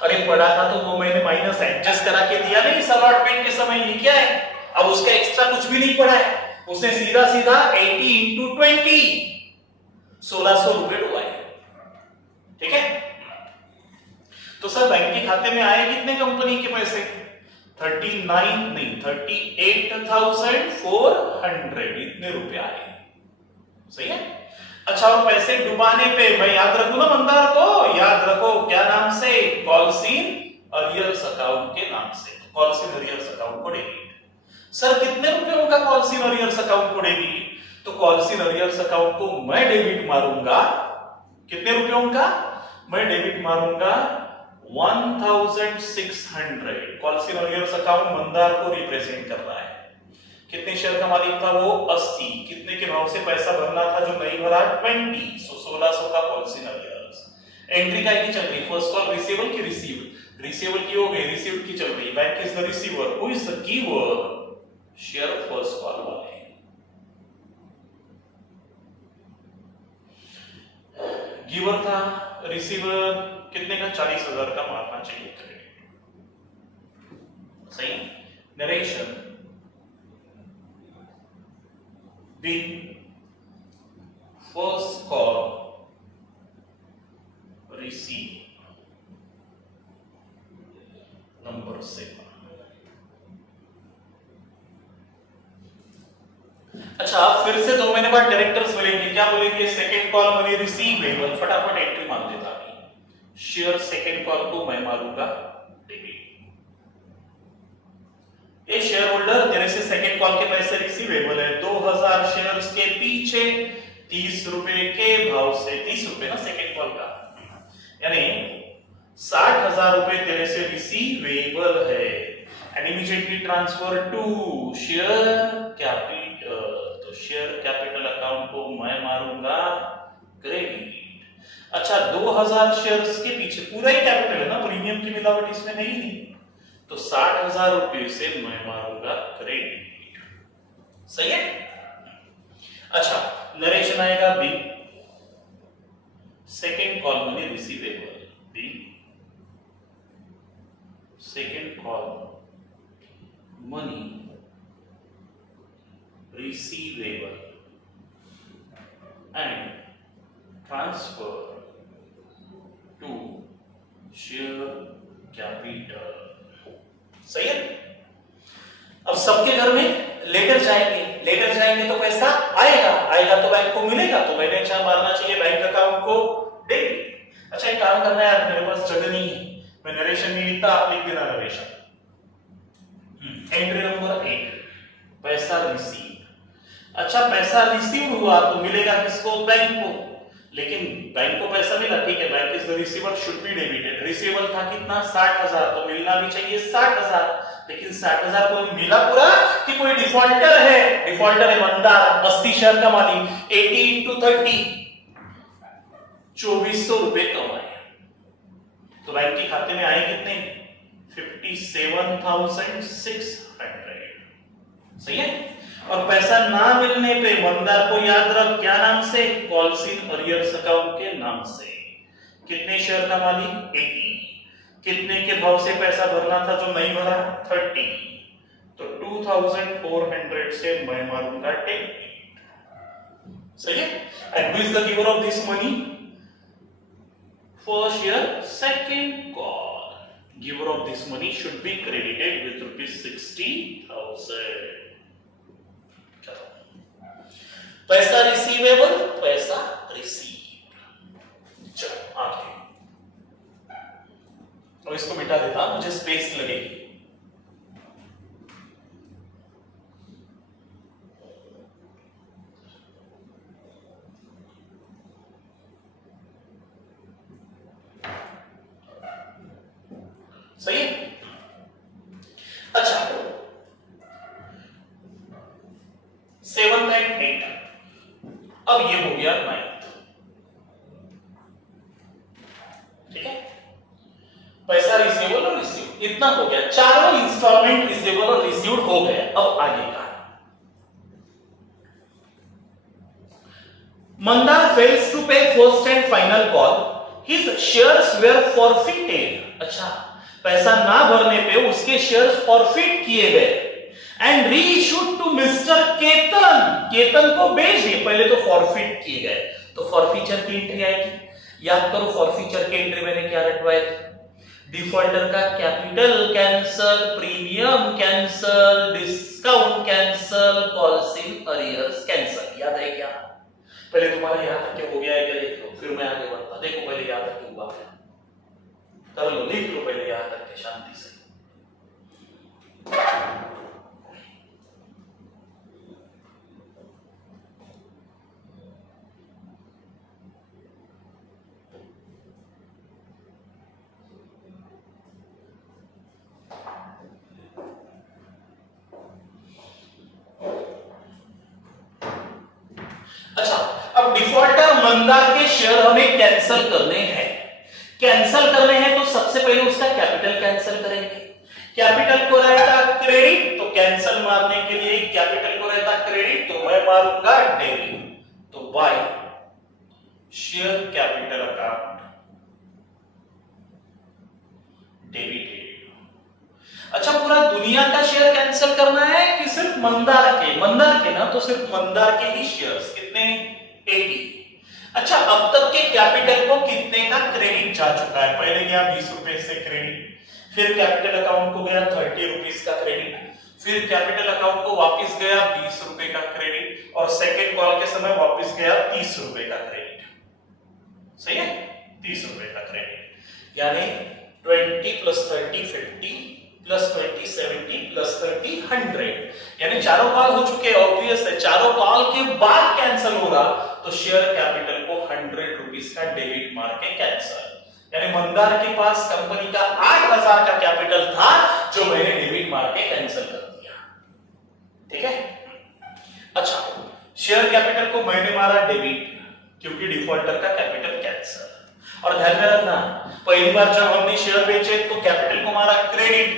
अरे पड़ा था तो वो मैंने माइनस एडजस्ट करा के दिया नहीं इस अलॉटमेंट के समय। ये क्या है? अब उसका एक्स्ट्रा कुछ भी नहीं पड़ा है, उसने सीधा सीधा 80 इंटू 20 1600 रुपए डुबाए। ठीक है। तो सर बैंक के खाते में आए कितने कंपनी के पैसे? 38,400 इतने रुपए आए। सही है। अच्छा, और पैसे डुबाने पे मैं याद रखूं ना मंदार को, याद रखो क्या नाम से? कॉल्सिन अरियर्स अकाउंट के नाम से। कॉल्सिन अरियर्स अकाउंट को डेबिट। सर कितने रुपयों का कॉल्सिन अरियर्स अकाउंट को डेबिट? तो कॉल्सिन अरियर्स अकाउंट को मैं डेबिट मारूंगा। कितने रुपयों का? मैं डेबिट मारूंगा 1,600। कॉल्सिन अरियर्स अकाउंट मंदार को रिप्रेजेंट कर रहा है। कितने शेयर का मालिक था वो? 80। कितने के भाव से पैसा भरना था जो नहीं भरा? 20। सो 1600 का कॉल्सिन अरियर्स। एंट्री काय की चल रही? फर्स्ट कॉल रिसीवेबल की रिसीव्ड? रिसीवेबल की हो गई, रिसीव्ड की चल रही। Bank is the receiver, who is the keyword? Share first call वाले। गिवर था, रिसीवर कितने का? 40,000 का मारना चाहिए क्रेडिट। सही। Narration B, first call receive number 7। अच्छा, फिर से 2 महीने बाद डायरेक्टर्स मिलेंगे, क्या बोलेंगे? Second call money receivable. फटाफट एंट्री मार देता है। शेयर सेकंड कॉल को मैं मारूंगा डेबिट। ये शेयर होल्डर तेरे से सेकंड कॉल के पैसे रिसीवेबल है 2000 शेयर्स के पीछे 30 रुपए के भाव से। 30 रुपए ना सेकंड कॉल का, यानी 60,000 रुपए तेरे से रिसीवेबल है and immediately transfer to share capital. तो शेयर कैपिटल अकाउंट को मैं मारूंगा क्रेडिट। अच्छा, 2000 शेयर्स के पीछे पूरा ही कैपिटल है ना, प्रीमियम की मिलावट इसमें है ही नहीं, तो 60,000 रुपए से मैं मारूंगा क्रेडिट। सही है। अच्छा, नरेशन आएगा B, second call money receivable. the second call money receivable and transfer to share capital। सही है। अब सबके घर में लेटर जाएंगे तो पैसा आएगा तो बैंक को मिलेगा, तो मैंने अच्छा मारना चाहिए बैंक अकाउंट को डेबिट। अच्छा एक काम करना है यार, मेरे पास जगह नहीं है, मैं नरेशन नहीं लिखता, आप लिख देना नरेशन। एंट्री नंबर 1 पैसा रिसीव। अच्छा पैसा रिसीव हुआ तो मिलेगा किसको? बैंक को। लेकिन बैंक को पैसा मिला, ठीक है, bank is the receiver, should be debited. Receivable था कितना? 60,000, तो मिलना भी चाहिए 60,000। लेकिन 60,000 को मिला पूरा कि कोई डिफॉल्टर है? डिफॉल्टर है मंदार, 80 शेयर का मालिक, 80 into 30 2400 रुपए कमाए। तो बैंक के खाते में आए कितने? 57,600। सही है। और पैसा ना मिलने पे मंदार को याद रख, क्या नाम से? कॉल्स इन अरियर्स अकाउंट के नाम से। कितने शेयर का मालिक? 80। कितने के भाव से पैसा भरना था जो नहीं भरा? 30। तो 2400 से मैं मारूंगा डेबिट। सही है। And who is the giver of this money? First share second call. Giver of this money should be credited with ₹60,000। पैसा रिसीवेबल, पैसा रिसीव। चलो आगे। अब इसको मिटा देता, मुझे स्पेस लगेगी। सही है। अच्छा 7 and 8, अब ये हो गया 9th। ठीक है। पैसा रिसीवेबल और रिसीव इतना हो गया, चारों इंस्टॉलमेंट रिसीवेबल और रिसीव्ड हो गए। अब आगे का मंदार फेल्स टू पे first and final call, his shares where forfeited. अच्छा पैसा ना भरने पे उसके शेयर्स फॉरफिट किए गए and reissued to mister Ketan. Ketan को बेच दिए, पहले तो फॉरफिट किए गए, तो फॉरफीचर की एंट्री आएगी। याद करो फॉरफीचर की एंट्री मैंने क्या रखवाया? डिफॉल्टर का capital cancel, premium cancel, discount cancel, calls in arrears cancel. याद है क्या? पहले तुम्हारा याद है क्या हो गया है क्या? देख लो फिर मैं आगे बढ़ता। देखो पहले याद है क्या हुआ है, कर लो, लिख लो पहले याद रख के शांति से। अच्छा अब डिफॉल्टर मंदार के शेयर हमें कैंसिल करने हैं। कैंसिल करने हैं तो सबसे पहले उसका कैपिटल कैंसिल करेंगे। कैपिटल को रहता क्रेडिट, तो कैंसिल मारने के लिए कैपिटल को रहता क्रेडिट, तो मैं मारूंगा डेबिट। तो by share capital account debited. अच्छा पूरा दुनिया का शेयर कैंसिल करना है कि सिर्फ मंदार के? मंदार के ना, तो सिर्फ मंदार के ही शेयर्स। कितने? 80। अच्छा अब तक के कैपिटल को कितने का क्रेडिट जा चुका है? पहले गया 20 रुपए से क्रेडिट, फिर कैपिटल अकाउंट को गया 30 रुपीस का क्रेडिट, फिर कैपिटल अकाउंट को वापस गया 20 रुपए का क्रेडिट, और सेकंड कॉल के समय वापस गया 30 रुपए का क्रेडिट। सही है। 30 रुपए का क्रेडिट, यानी 20 + 30 50 + 20 70 + 30 100। यानी चारों कॉल हो चुके हैं, ऑब्वियस है। चारों कॉल के बाद कैंसिल होगा तो शेयर कैपिटल को 100 रुपीस का डेबिट मार के कैंसिल। यानी मंदार के पास कंपनी का 8,000 का कैपिटल था जो मैंने डेबिट मार के कैंसिल कर दिया। ठीक है। अच्छा शेयर कैपिटल को मैंने मारा डेबिट क्योंकि डिफॉल्टर का कैपिटल कैंसिल। और ध्यान में रखना पहली बार जब हमने शेयर बेचे तो कैपिटल को मारा क्रेडिट,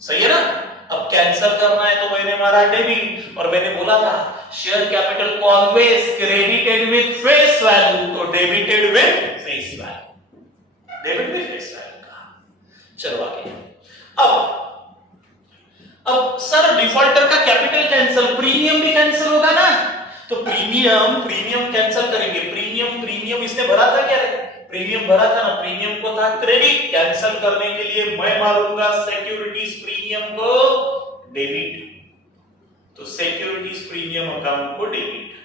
सही है ना। अब कैंसिल करना है तो मैंने मारा डेबिट, और मैंने बोला था शेयर कैपिटल को always credited with face value, तो debited with face value. Debit भी फेस वैल्यू का। चलो आगे। अब सर डिफॉल्टर का कैपिटल कैंसिल, प्रीमियम भी कैंसिल होगा ना, तो प्रीमियम कैंसिल करेंगे। प्रीमियम इसने भरा था क्या रे? प्रीमियम भरा था ना, प्रीमियम को था क्रेडिट, कैंसिल करने के लिए मैं मारूंगा सिक्योरिटीज प्रीमियम को डेबिट, तो सिक्योरिटीज प्रीमियम अकाउंट को डेबिट।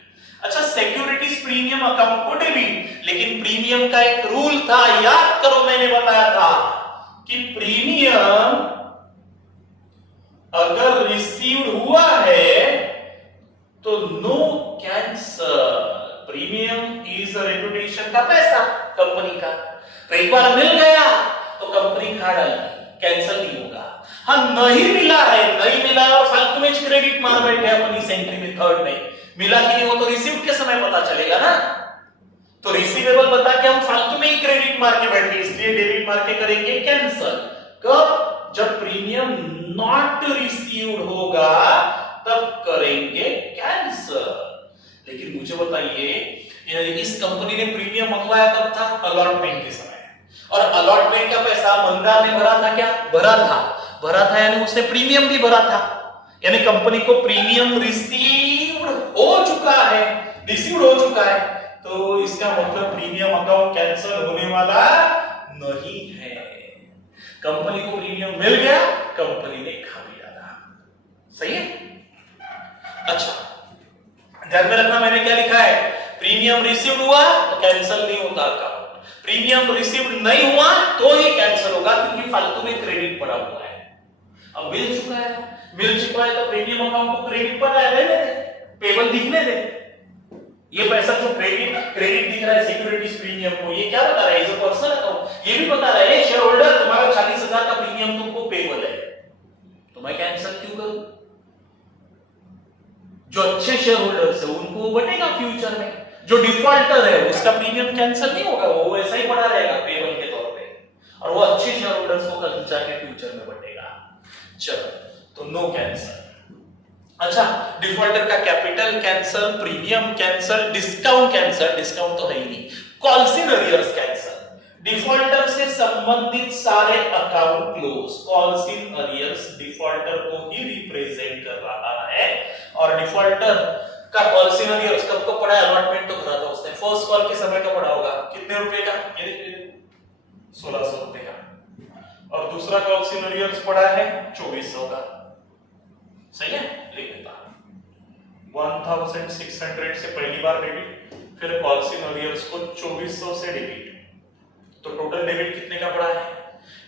अच्छा सिक्योरिटीज प्रीमियम अकाउंट को डेबिट, लेकिन प्रीमियम का एक रूल था, याद करो मैंने बताया था कि प्रीमियम अगर रिसीव्ड हुआ है तो no cancel. Premium is reputation का पैसा कंपनी का, तो एक बार मिल गया तो कंपनी खा डालेगी, कैंसिल नहीं होगा। हाँ नहीं मिला है, नहीं मिला और फालतू में क्रेडिट मार बैठे अपनी सेंट्री में, थर्ड में मिला कि नहीं, वो तो रिसीव्ड के समय पता चलेगा ना, तो रिसीवेबल बता के हम फालतू में ही क्रेडिट मार के बैठे, इसलिए डेबिट मार के करेंगे कैंसिल। कब? जब प्रीमियम नॉट रिसीव्ड होगा तब करेंगे कैंसिल। लेकिन मुझे बताइए इस कंपनी ने प्रीमियम मंगवाया कब था? अलॉटमेंट के समय, और अलॉटमेंट का पैसा मंदा ने भरा था क्या? भरा था यानी उसने प्रीमियम भी भरा था, यानी कंपनी को प्रीमियम रिसीव्ड हो चुका है, तो इसका मतलब प्रीमियम अकाउंट कैंसिल होने वाला नहीं है। कंपनी को प्रीमियम मिल गया, कंपनी ने खा भी डाला। सही है? अच्छा ध्यान में रखना मैंने क्या लिखा है, प्रीमियम रिसीव्ड हुआ तो कैंसिल नहीं होता अकाउंट, प्रीमियम रिसीव्ड नहीं हुआ तो ही कैंसिल होगा, क्योंकि फालतू में क्रेडिट पड़ा हुआ है। अब मिल चुका है तो प्रीमियम अकाउंट को क्रेडिट पड़ा है, रहने दे, पेबल दिखने दे। ये पैसा जो क्रेडिट दिख रहा है सिक्योरिटीज प्रीमियम को, ये क्या बता रहा है? Is a personal account. ये भी बता रहा है शेयर होल्डर तुम्हारा 40,000 का प्रीमियम तुमको पेबल है, तो मैं कैंसिल क्यों करूं? जो अच्छे शेयर होल्डर्स है उनको बटेगा फ्यूचर में, जो डिफॉल्टर है उसका प्रीमियम कैंसिल नहीं होगा, वो ऐसा ही पड़ा रहेगा पेबल के तौर पे, और वो अच्छे शेयर होल्डर्स को कल जाके फ्यूचर में बटेगा। चलो तो नो कैंसिल। अच्छा डिफॉल्टर का capital cancel, premium cancel, discount तो है ही नहीं, calls in arrears cancel, defaulter से संबंधित सारे account close. Calls in arrears defaulter को ही रिप्रेजेंट कर रहा है, और डिफॉल्टर का कॉल्स इन अरियर्स कब को पड़ा है? अलॉटमेंट तो करा था उसने, फर्स्ट कॉल के समय का पड़ा होगा, कितने रुपए का? ये देखिए 1600 रुपए का, और दूसरा कॉल्स इन अरियर्स पड़ा है 2400 का। सही है? लिख देता 1600 से पहली बार डेबिट, फिर कॉल्स इन अरियर्स को 2400 से डेबिट, तो टोटल डेबिट कितने का पड़ा है?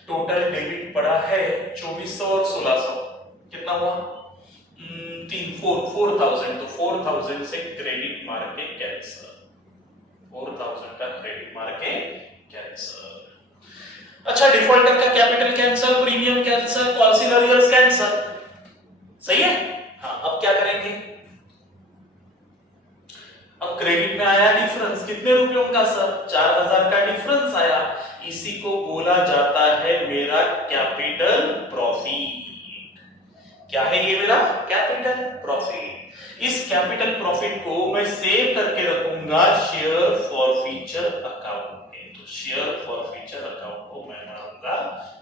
टोटल डेबिट पड़ा है 2400 और 1600, कितना हुआ? 4000, तो 4000 से क्रेडिट मार के कैंसिल, 4000 का क्रेडिट मार के कैंसिल। अच्छा डिफॉल्टर का capital cancel, premium cancel, calls in arrears cancel. सही है? हाँ अब क्या करेंगे? अब क्रेडिट में आया डिफरेंस, कितने रुपयों का सर? 4000 का डिफरेंस आया, इसी को बोला जाता है मेरा कैपिटल प्रॉफिट। क्या है ये मेरा कैपिटल प्रॉफिट? इस कैपिटल प्रॉफिट को मैं सेव करके रखूंगा शेयर फॉरफीचर अकाउंट में, तो शेयर फॉरफीचर अकाउंट को मैं मानूंगा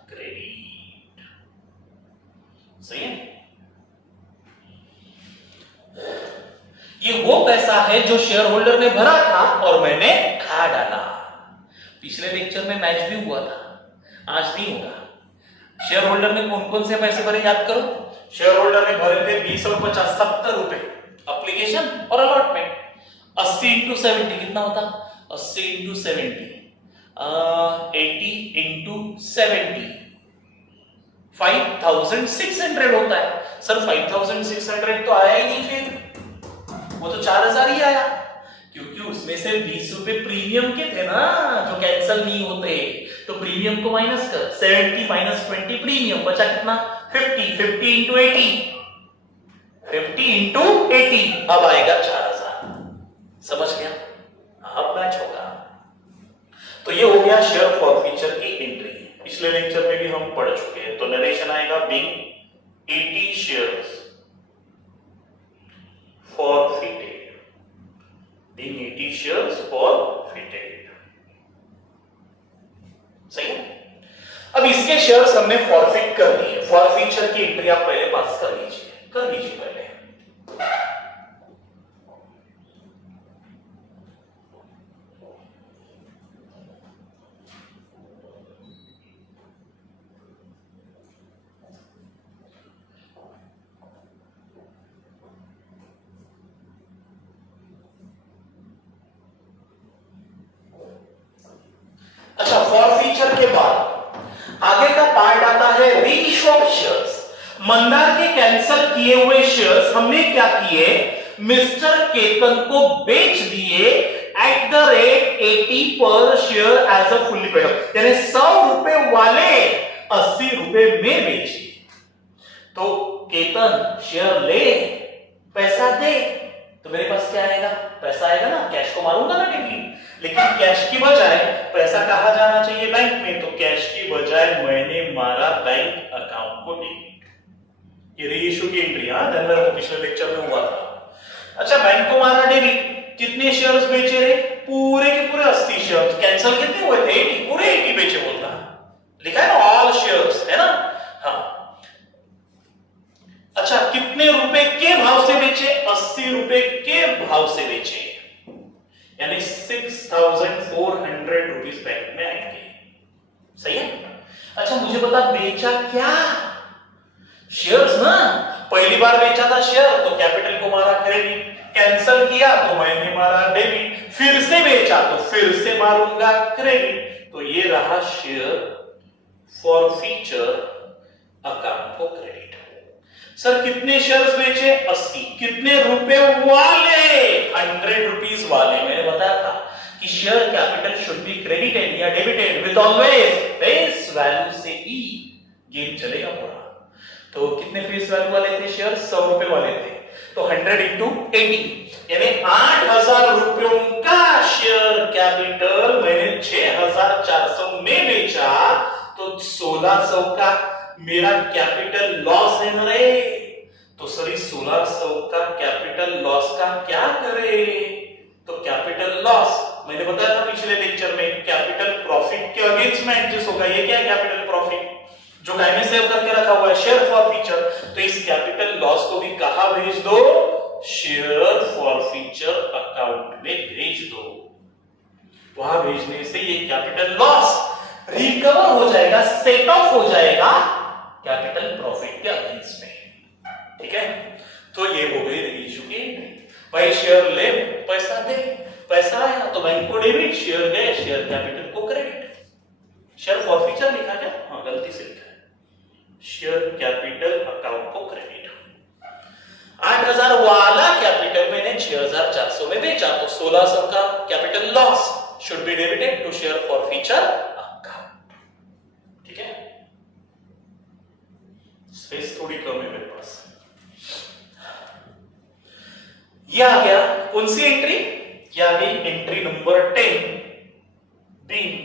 क्रेडिट। सही है? ये वो पैसा है जो शेयर होल्डर ने भरा था और मैंने खा डाला। पिछले लेक्चर में मैच भी हुआ था, आज नहीं होगा। शेयर होल्डर ने कौन कौन से पैसे भरे याद करो। शेयर होल्डर ने भरे थे 20 और 50, 70 रुपए एप्लीकेशन और अलॉटमेंट। 80 इंटू 70 कितना होता? 80 इंटू 70 80 इंटू 70 5600 होता है। सर 5600 तो आया ही नहीं, फिर वो तो 4000 ही आया, क्योंकि उसमें से 20 रुपए प्रीमियम के थे ना जो कैंसिल नहीं होते, तो प्रीमियम को माइनस कर, 70 माइनस 20 प्रीमियम, बचा कितना? 50 इंटू 80, 50 इंटू 80, अब आएगा 4000। समझ गया? अब मैच होगा। तो ये हो गया शेयर फॉरफीचर की एंट्री। पिछले लेक्चर में भी हम पढ़ चुके हैं। तो नरेशन आएगा being 80 shares forfeited, being 80 shares forfeited। सही है? के शेयर्स हमने फॉरफिट कर दिए। फॉरफीचर की एंट्री आप पहले पास कर लीजिए पहले। अच्छा, फॉरफीचर के बाद आगे का पार्ट आता है रीइश्यू ऑफ शेयर्स। मंदार के कैंसिल किए हुए शेयर्स हमने क्या किए, मिस्टर केतन को बेच दिए एट द रेट 80 पर share as a fully paid up, यानी 100 रुपए वाले 80 रुपए में बेचे। तो केतन शेयर ले, पैसा दे, तो मेरे पास क्या आएगा, पैसा आएगा ना, कैश को मारूंगा ना डेबिट। लेकिन कैश की बजाय पैसा कहां जाना चाहिए, बैंक में, तो कैश की बजाय मैंने मारा बैंक अकाउंट को डेबिट। ये रीइश्यू की एंट्री, ध्यान रखो, पिछले लेक्चर में हुआ था। अच्छा, बैंक को मारा डेबिट, कितने शेयर्स बेचे रे, पूरे के पूरे 80 शेयर्स। कैंसिल कितने हुए थे, 80, पूरे 80 बेचे बोलता लिखा है ना, ऑल शेयर्स, है ना। हाँ, अच्छा, कितने रुपए के भाव से बेचे, 80 रुपए के भाव से बेचे, यानी 6400 रुपीज बैंक में आएंगे। सही है। अच्छा, मुझे बता बेचा क्या, शेयर्स ना। पहली बार बेचा था शेयर तो कैपिटल को मारा क्रेडिट, कैंसिल किया तो मैंने मारा डेबिट, फिर से बेचा तो फिर से मारूंगा क्रेडिट। तो ये रहा शेयर फॉरफीचर अकाउंट को क्रेडिट। सर कितने शेयर्स बेचे, 80, कितने रुपए वाले, 100 रुपीस वाले। मैंने बताया था कि share capital should be credited या debited with always face value से ही गेन चलेगा पूरा। तो कितने फेस वैल्यू वाले थे शेयर, 100 रुपए वाले थे, तो 100 इंटू 80 यानी 8000 रुपयों का शेयर कैपिटल मैंने 6400 में बेचा, तो 1600 का मेरा कैपिटल लॉस है ना रे। तो सर 1600 का कैपिटल लॉस का क्या करे, तो कैपिटल लॉस मैंने बताया था पिछले लेक्चर में, कैपिटल प्रॉफिट के अगेंस्ट में एडजस्ट होगा। ये क्या है, कैपिटल प्रॉफिट जो मैंने सेव करके रखा हुआ है, शेयर फॉरफीचर। तो इस कैपिटल लॉस को भी कहां भेज दो, शेयर फॉरफीचर अकाउंट में भेज दो। वहां भेजने से ये कैपिटल लॉस रिकवर हो जाएगा, सेट ऑफ हो जाएगा कैपिटल प्रॉफिट के अगेंस्ट में। ठीक है, तो ये हो गई रीइश्यू की एंट्री। भाई शेयर ले, पैसा दे, पैसा आया तो बैंक को डेबिट, शेयर गए, शेयर कैपिटल को क्रेडिट। शेयर फॉरफीचर लिखा क्या, हाँ गलती से लिखा है, शेयर कैपिटल अकाउंट को क्रेडिट। 8000 वाला कैपिटल मैंने 6400 में बेचा, तो 1600 का capital loss should be debited to share forfeiture account. ठीक है, स्पेस थोड़ी कम है मेरे पास। ये आ गया कौन सी एंट्री, ये आ गई entry number 10, being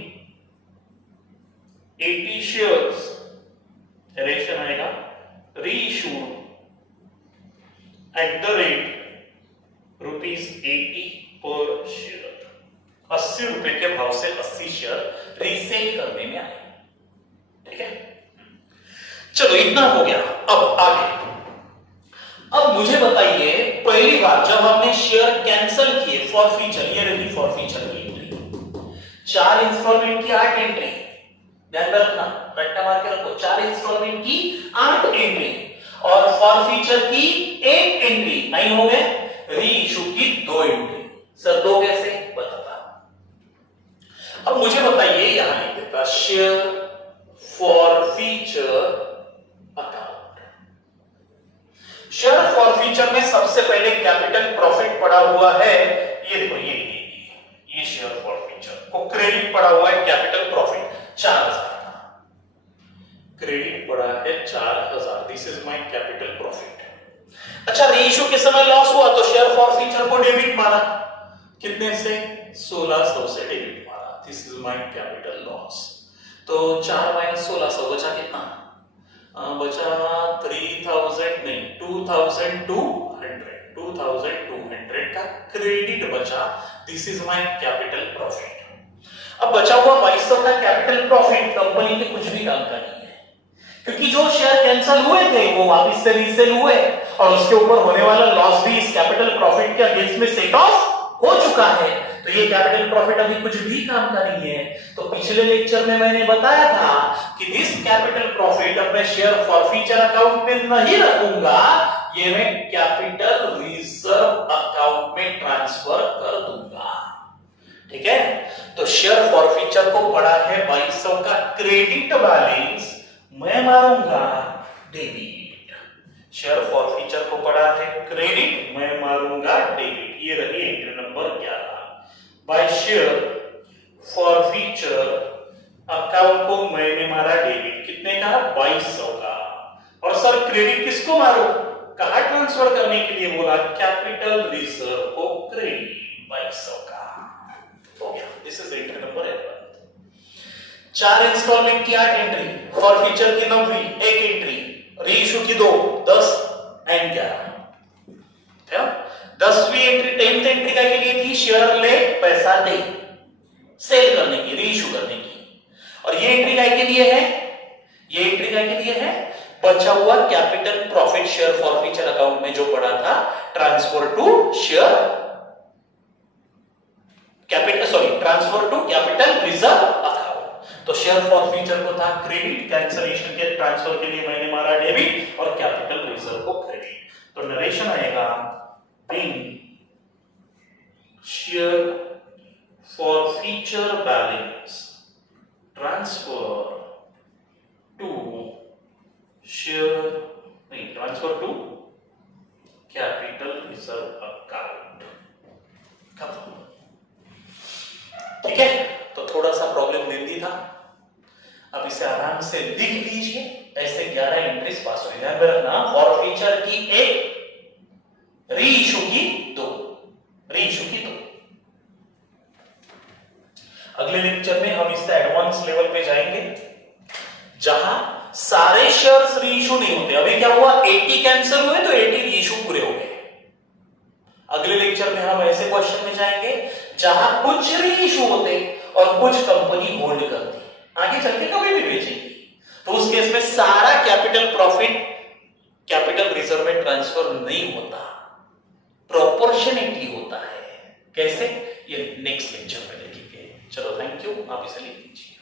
80 shares, ration आएगा रीइश्यूड एट द रेट ₹80 पर शेयर। 80 रुपए के भाव से 80 शेयर रीसेल करने में आए। ठीक है, चलो इतना हो गया। अब आगे, अब मुझे बताइए पहली बार जब हमने शेयर कैंसिल किए, फॉरफीचर, ये रही फॉरफीचर की एंट्री, 4 इंस्टॉलमेंट की 8 एंट्री, ध्यान रखना, रट्टा मार के रखो, 4 इंस्टॉलमेंट की 8 एंट्री और फॉरफीचर की 1 एंट्री, 9 हो गए। रीइश्यू की 2 एंट्री। सर 2 कैसे, बताता। अब मुझे बताइए, यहां लिख देता share forfeiture account. Share forfeiture में सबसे पहले कैपिटल प्रॉफिट पड़ा हुआ है, ये देखो, ये शेयर फॉरफीचर को क्रेडिट पड़ा हुआ है, कैपिटल प्रॉफिट 4000 का क्रेडिट पड़ा है 4000, this is my capital profit. अच्छा, रीइश्यू के समय लॉस हुआ तो शेयर फॉरफीचर को डेबिट मारा, कितने से, 1600 से डेबिट मारा, this is my capital loss. तो 4 माइनस 1600 बचा कितना, बचा 3000 नहीं 2200 का क्रेडिट बचा, this is my capital profit. अब बचा हुआ 2200 का कैपिटल प्रॉफिट कंपनी के कुछ भी काम का नहीं है, क्योंकि जो शेयर कैंसिल हुए थे वो वापस से रीसेल हुए और उसके ऊपर होने वाला लॉस भी इस कैपिटल प्रॉफिट के अगेंस्ट में सेट ऑफ हो चुका है। तो ये कैपिटल प्रॉफिट अभी कुछ भी काम का नहीं है। तो पिछले लेक्चर में मैंने बताया था कि दिस कैपिटल प्रॉफिट अब मैं शेयर फॉरफीचर अकाउंट में नहीं रखूंगा, ये मैं कैपिटल रिजर्व अकाउंट में ट्रांसफर कर दूंगा। ठीक है, तो शेयर फॉरफीचर को पड़ा है 2200 का क्रेडिट बैलेंस, मैं मारूंगा डेबिट। शेयर फॉरफीचर को पड़ा है क्रेडिट, मैं मारूंगा डेबिट। ये रही entry number 11। By share forfeiture account को मैंने मारा डेबिट, कितने का? 2200 का। और सर क्रेडिट किसको मारो? कहां ट्रांसफर करने के लिए बोला? कैपिटल रिजर्व को क्रेडिट 2200 का हो गया। This is entry number 11। 4 installment की 8 एंट्री, फॉरफीचर की 9वीं 1 एंट्री, रीइश्यू की 2, 10 एंड 11। 10वीं एंट्री 10th एंट्री का के लिए थी शेयर ले पैसा दे, सेल करने की, रीइश्यू करने की। और ये एंट्री का के लिए है, ये एंट्री का के लिए है बचा हुआ capital profit share forfeiture account में जो पड़ा था, transfer to share capital, sorry transfer to capital reserve account. तो शेयर फॉरफीचर को था क्रेडिट, कैंसिलेशन के ट्रांसफर के लिए मैंने मारा डेबिट और कैपिटल रिजर्व को क्रेडिट। तो नरेशन आएगा in share forfeiture balance transfer to share, नहीं transfer to capital reserve account. ठीक है, तो थोड़ा सा प्रॉब्लम लेंदी था, अब इसे आराम से लिख लीजिए। ऐसे 11 एंट्रीज पास हुई। ध्यान में रखना, फॉरफीचर की 1, रीइश्यू की 2, रीइश्यू की 2। अगले लेक्चर में हम इससे एडवांस लेवल पे जाएंगे जहां सारे शेयर्स रीइश्यू नहीं होते। अभी क्या हुआ, 80 कैंसिल हुए तो 80 रीइश्यू पूरे हो गए। अगले लेक्चर में हम ऐसे क्वेश्चन में जाएंगे जहां कुछ रीइश्यू होते और कुछ कंपनी होल्ड करती, आगे चल के कभी भी बेचेगी। तो उस केस में सारा कैपिटल प्रॉफिट कैपिटल रिजर्व में ट्रांसफर नहीं होता, प्रोपोर्शनेटली होता है। कैसे, ये नेक्स्ट लेक्चर में देखेंगे। चलो थैंक यू, आप इसे लिख लीजिए।